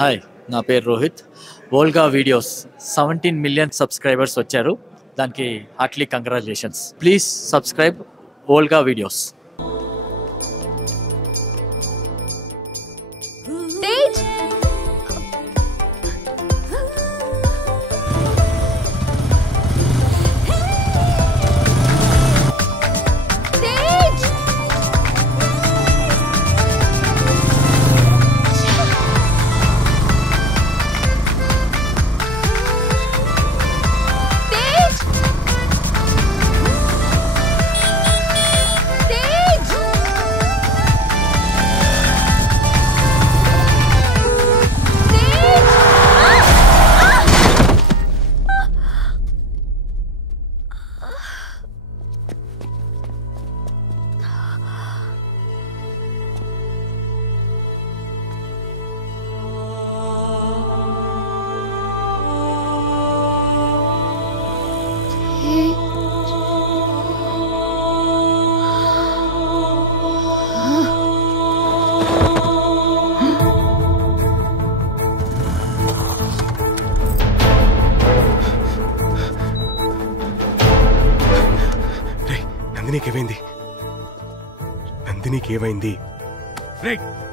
Hi, నా పేరు Rohit. Volga videos 17 million subscribers వచ్చారు. దానికి heartly congratulations. Please subscribe Volga videos.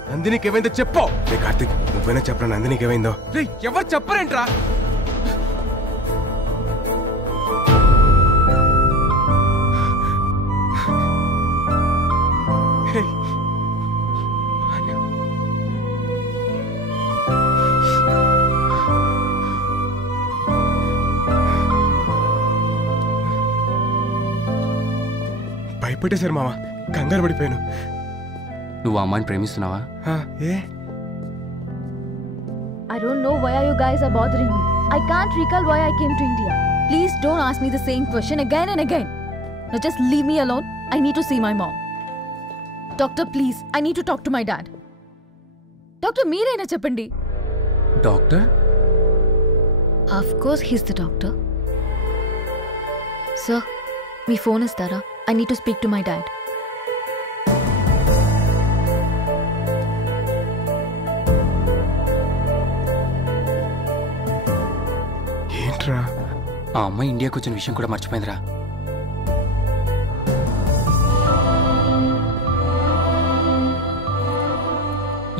నందినికి ఏమైందో చెప్పు. రే కార్తిక్, నువ్వైనా చెప్పరా నందినికి ఏమైందో? రే ఎవరు చెప్పరేంట్రా? భయపెట్టేశారు మామ, కంగారు పడిపోయాను. నువ్వు అమ్మాయిని ప్రేమిస్తున్నావా? I don't know why you guys are bothering me. I can't recall why I came to India. Please don't ask me the same question again and again. Now just leave me alone. I need to see my mom. Doctor, please. I need to talk to my dad. Doctor, meeraina cheppandi. Doctor? Of course he's the doctor. Sir, me phone istara. I need to speak to my dad. ఆ అమ్మాయి ఇండియాకి వచ్చిన విషయం కూడా మర్చిపోయిందిరా.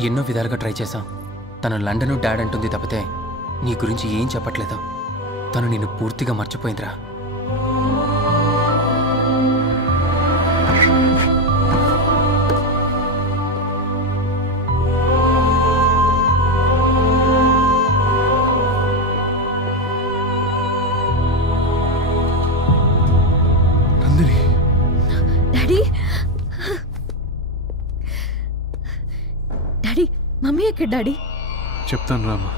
ఎన్నో విధాలుగా try చేశాం. తను లండన్ డాడ్ అంటుంది తప్పితే నీ గురించి ఏం చెప్పట్లేదు. తను నిన్ను పూర్తిగా మర్చిపోయిందిరా. మమ్మీ ఎక్కడ డాడీ? చెప్తాను రామా.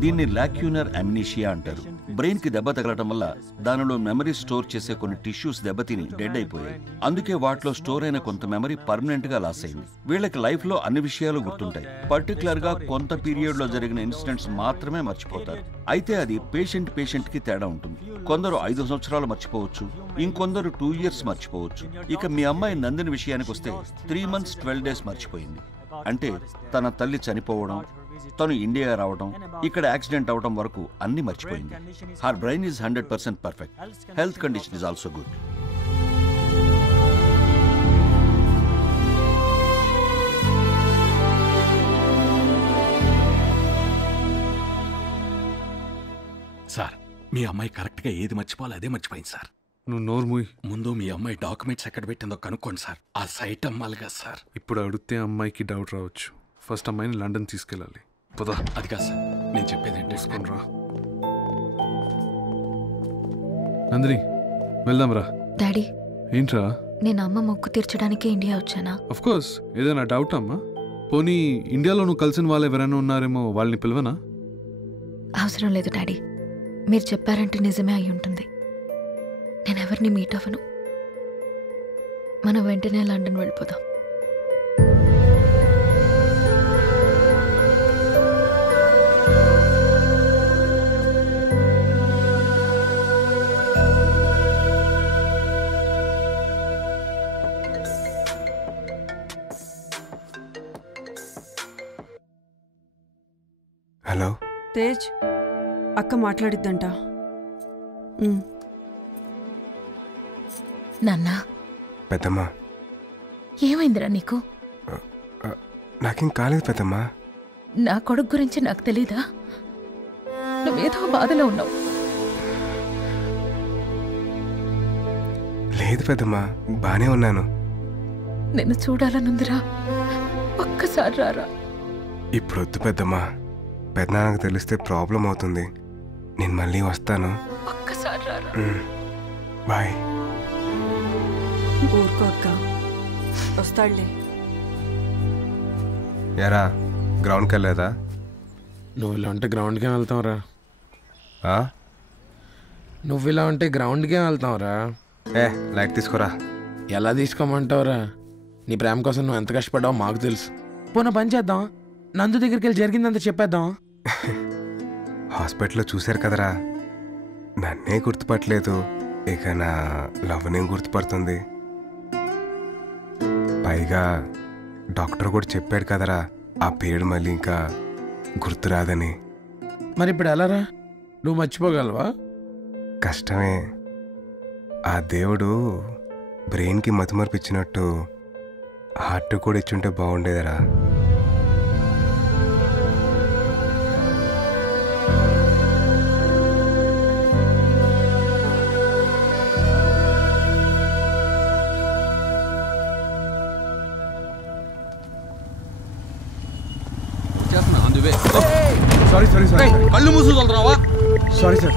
దీన్ని లాక్యూనర్ అమ్నీషియా అంటారు. బ్రెయిన్ కి దెబ్బ తగలటం వల్ల దానిలో మెమరీ స్టోర్ చేసే కొన్ని టిష్యూస్ దెబ్బతిని డెడ్ అయిపోయాయి. అందుకే వాటిలో స్టోర్ అయిన కొంత మెమరీ పర్మనెంట్ గా లాస్ అయింది. వీళ్ళకి లైఫ్ లో అన్ని విషయాలు గుర్తుంటాయి. పర్టికులర్ గా కొంత పీరియడ్ లో జరిగిన ఇన్సిడెంట్స్ మాత్రమే మర్చిపోతారు. అయితే అది పేషెంట్ కి తేడా ఉంటుంది. కొందరు 5 సంవత్సరాలు మర్చిపోవచ్చు, ఇంకొందరు 2 years మర్చిపోవచ్చు. ఇక మీ అమ్మాయి నందిని విషయానికి వస్తే 3 months 12 days మర్చిపోయింది. అంటే తన తల్లి చనిపోవడం, తను ఇండియా రావడం, ఇక్కడ యాక్సిడెంట్ అవడం వరకు అన్ని మర్చిపోయింది. Her brain is 100% perfect. Health condition is also good. Sir, మీ అమ్మాయి కరెక్ట్గా ఏది మర్చిపోవాలి అదే మర్చిపోయింది సార్. నువ్వు నోరు మూయి. ముందు మీ అమ్మాయి డాక్యుమెంట్స్ ఎక్కడ పెట్టిందో కనుక్కోండి సార్. ఆ సైట్ అమ్మాలి కదా సార్. ఇప్పుడు అడిగితే అమ్మాయికి డౌట్ రావచ్చు. ఫస్ట్ అమ్మాయిని లండన్ తీసుకెళ్ళాలి. పదా. అది కాదు సార్, నేను చెప్పేది ఏంటి తీసుకొని రా. నందిని వెళ్దాం రా. డాడీ, ఏంట్రా? నేను అమ్మ మొక్కు తీర్చడానికి ఇండియా వచ్చానా? Of course. ఏదైనా డౌట్ అమ్మా? పోనీ ఇండియాలో నువ్వు కలిసిన వాళ్ళు ఎవరైనా ఉన్నారేమో, వాళ్ళని పిలవనా? అవసరం లేదు డాడీ, మీరు చెప్పారంటే నిజమే అయి ఉంటుంది. నేను ఎవరిని మీట్ అవ్వను. మనం వెంటనే లండన్ వెళ్ళిపోదాం. హలో తేజ్, అక్క మాట్లాడిద్దంట. నాన్న, పెద్దమ్మా. ఏమైందిరా నీకు? నాకేం కాలేదు పెద్దమ్మా. నా కొడుకు గురించి నాకు తెలీదా? నువ్వేదో బాధలో ఉన్నావు. లేదు పెద్దమ్మా, బానే ఉన్నాను. నిన్ను చూడాలనుందిరా, ఒక్కసారి రారా. ఇప్పుడు వద్దు పెద్దమ్మా, పెద్దనాన్నకు తెలిస్తే ప్రాబ్లం అవుతుంది. నేను మళ్ళీ వస్తాను. ఒక్కసారి రారా. బాయ్. ఊరుకో అక్క, వస్తాడులే. ఎరా గ్రౌండ్కి వెళ్ళలేదా? నువ్వు ఇలా ఉంటే గ్రౌండ్కే వెళ్తావురా. ఆ? నువ్వు ఇలా ఉంటే గ్రౌండ్కే వెళ్తావురా. లైట్ తీసుకోరా. ఎలా తీసుకోమంటావురా? నీ ప్రేమ కోసం నువ్వు ఎంత కష్టపడ్డావో మాకు తెలుసు. పోనా పని చేద్దాం, నందు దగ్గరికి వెళ్ళి జరిగిందంత చెప్పేద్దాం. హాస్పిటల్లో చూశారు కదరా, నన్నే గుర్తుపట్టలేదు, ఇక నా లవ్నే గుర్తుపడుతుంది. పైగా డాక్టర్ కూడా చెప్పాడు కదరా, ఆ పేరు మళ్ళీ ఇంకా గుర్తురాదని. మరి ఇప్పుడు ఎలారా? నువ్వు మర్చిపోగలవా? కష్టమే. ఆ దేవుడు బ్రెయిన్కి మతిమరుపు ఇచ్చినట్టు హార్ట్ కూడా ఇచ్చుంటే బాగుండేదరా. Sorry sorry sorry. కళ్ళు మూసుకుంటున్నావా? Sorry sir.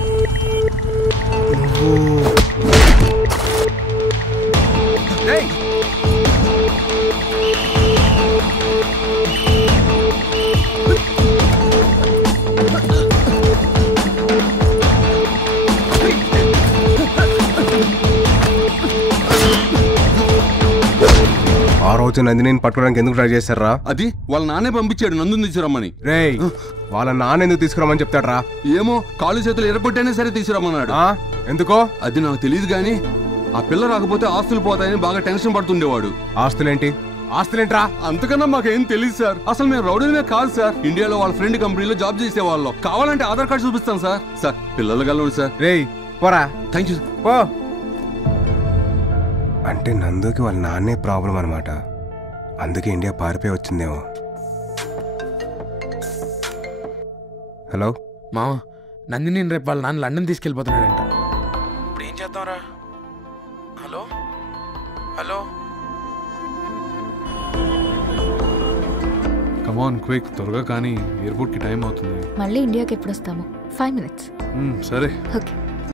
ఆ రోజు నందిని పట్టుకోవడానికి ఎందుకు ట్రై చేశారా? అది వాళ్ళ నాన్నే పంపించాడు నందుని తీసుకురమ్మని. రేయ్, వాళ్ళ నాన్న ఎందుకు తీసుకురామని చెప్తాడ్రా? ఏమో, కాళ్ళు చేతులు ఎర్రపట్టైనా సరే తీసుకురమ్మన్నాడు. ఎందుకో అది నాకు తెలియదు గాని ఆ పిల్ల రాకపోతే ఆస్తులు పోతాయని బాగా టెన్షన్ పడుతుండేవాడు. ఆస్తులేంటి? ఆస్తులేంట్రా? అంతకన్నా మాకేం తెలియదు సార్. అసలు మేము రౌడీనే కాదు సార్. ఇండియాలో వాళ్ళ ఫ్రెండ్ కంపెనీలో జాబ్ చేసేవాళ్ళం. కావాలంటే ఆధార్ కార్డు చూపిస్తాం సార్. సార్ పిల్లలు కలవండి సార్. రేయ్ పోరా. థ్యాంక్ యూ పో. అంటే నందుకి వాళ్ళ నాన్నే ప్రాబ్లం అనమాట. అందుకే ఇండియా పారిపోయి వచ్చిందేమో. హలో మామ, నందిని రేపు వాళ్ళ నాన్న లండన్ తీసుకెళ్ళిపోతున్నాడంట. ఇప్పుడు ఏం చేద్దాంరా? Hello hello. కమాన్ క్విక్, త్వరగా కానీ, ఎయిర్పోర్ట్కి టైం అవుతుంది. మళ్ళీ ఇండియాకి ఎప్పుడు వస్తాము? 5 minutes. సరే. ఓకే.